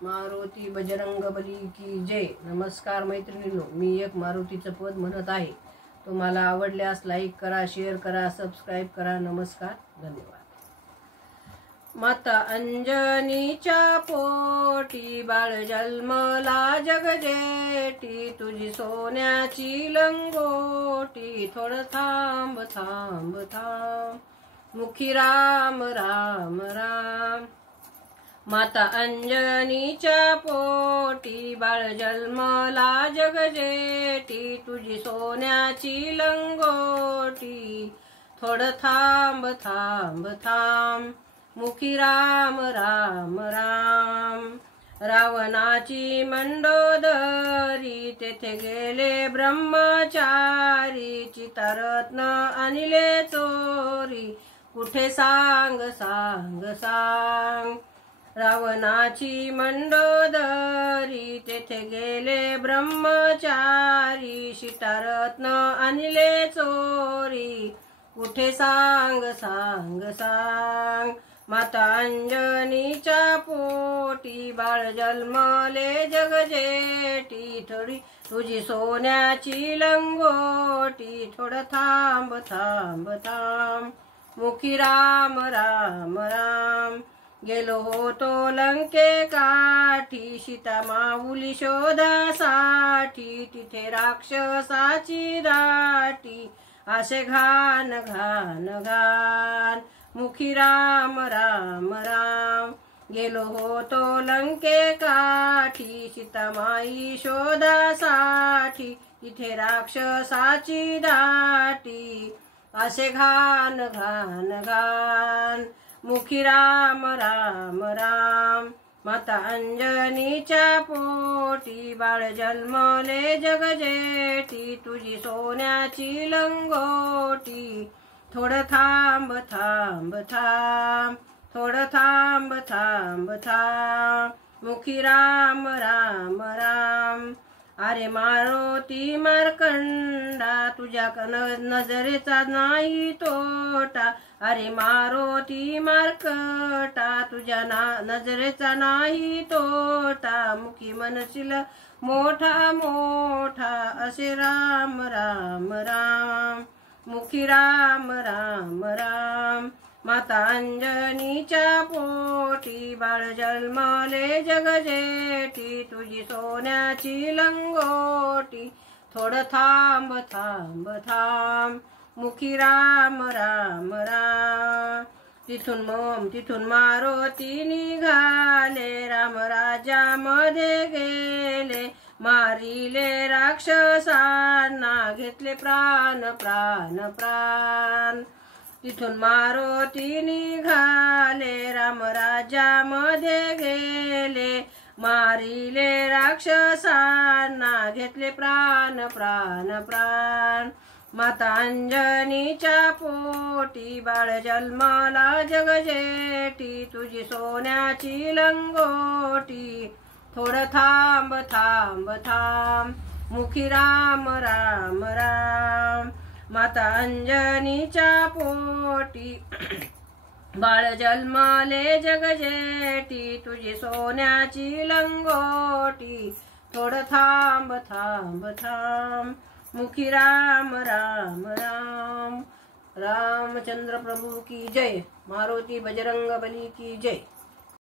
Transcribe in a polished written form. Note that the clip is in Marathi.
मारुती बजरंग बली की जय। नमस्कार मैत्रिणींनो, मी एक मारुतीचं पद म्हणत आहे। तुम्हाला आवडल्यास लाईक करा, शेअर करा, सबस्क्राईब करा। नमस्कार, धन्यवाद। माता अंजनीच्या पोटी बाळ जन्मला जगजेटी, तुझी सोन्याची लंगोटी, थोडं थांब थांब थांब, मुखी राम राम राम। माता अंजनीच्या पोटी बाळ जन्मला जगजेटी, तुझी सोन्याची लंगोटी, थोडं थांब थांब थांब, मुखी राम राम राम। रावणाची मंडोदरी, तेथे गेले ब्रह्मचारी, चितारत्न आणले चोरी, कुठे सांग सांग सांग। रावणाची मंडोदरी, तेथे गेले ब्रह्मचारी, सीतारत्न आणले चोरी, कुठे सांग सांग सांग। माता अंजनीच्या पोटी बाळ जन्मले जगजेटी, थोडी तुझी सोन्याची लंगोटी, थोडं थांब थांब थांब, मुखी राम राम राम। गेलो होतो लंके काठी, सीता माऊली शोधासाठी, तिथे राक्षसाची दाटी, असे घाण घाण घाण, मुखी राम राम राम। गेलो होतो लंके काठी, सीता माई शोधासाठी, तिथे राक्षसाची दाटी, असे घाण घाण घाण, मुखी राम राम राम। माता अंजनीच्या पोटी बाळ जन्मले जगजेटी, तुझी सोन्याची लंगोटी, थोडं थांब थांब थांब, थोडं थांब थांब थांब, मुखी राम राम राम। अरे मारुती मार्कंडा, तुझ्या नजरेचा नाही तोटा, अरे मारुती मार्कटा, तुझ्या नजरेचा नाही तोटा, मुखी मनशील मोठा मोठा, असे राम राम राम, मुखी राम राम राम। माता अंजनीच्या पोटी बाळ जन्मले जगजेटी, तुझी सोन्याची लंगोटी, थोडं थांब थांब थांब, मुखी राम राम राम। तिथून मारुती निघाले, राम राज्यामध्ये गेले, मारिले राक्षसांना, घेतले प्राण प्राण प्राण। तिथून मारुती निघाले, राम राज्यामध्ये गेले, मारिले राक्षसांना, घेतले प्राण प्राण प्राण। माता अंजनीच्या पोटी बाळ जन्मला जगजेटी, तुझी सोन्याची लंगोटी, थोडं थांब थांब थांब, मुखी राम राम राम। माता अंजनीच्या पोटी बाळ जन्मले जगजेटी, तुझी सोन्याची लंगोटी, थोडं थांब थांब थांब, मुखी राम राम राम। रामचंद्र प्रभु की जय। मारुती बजरंग बली की जय।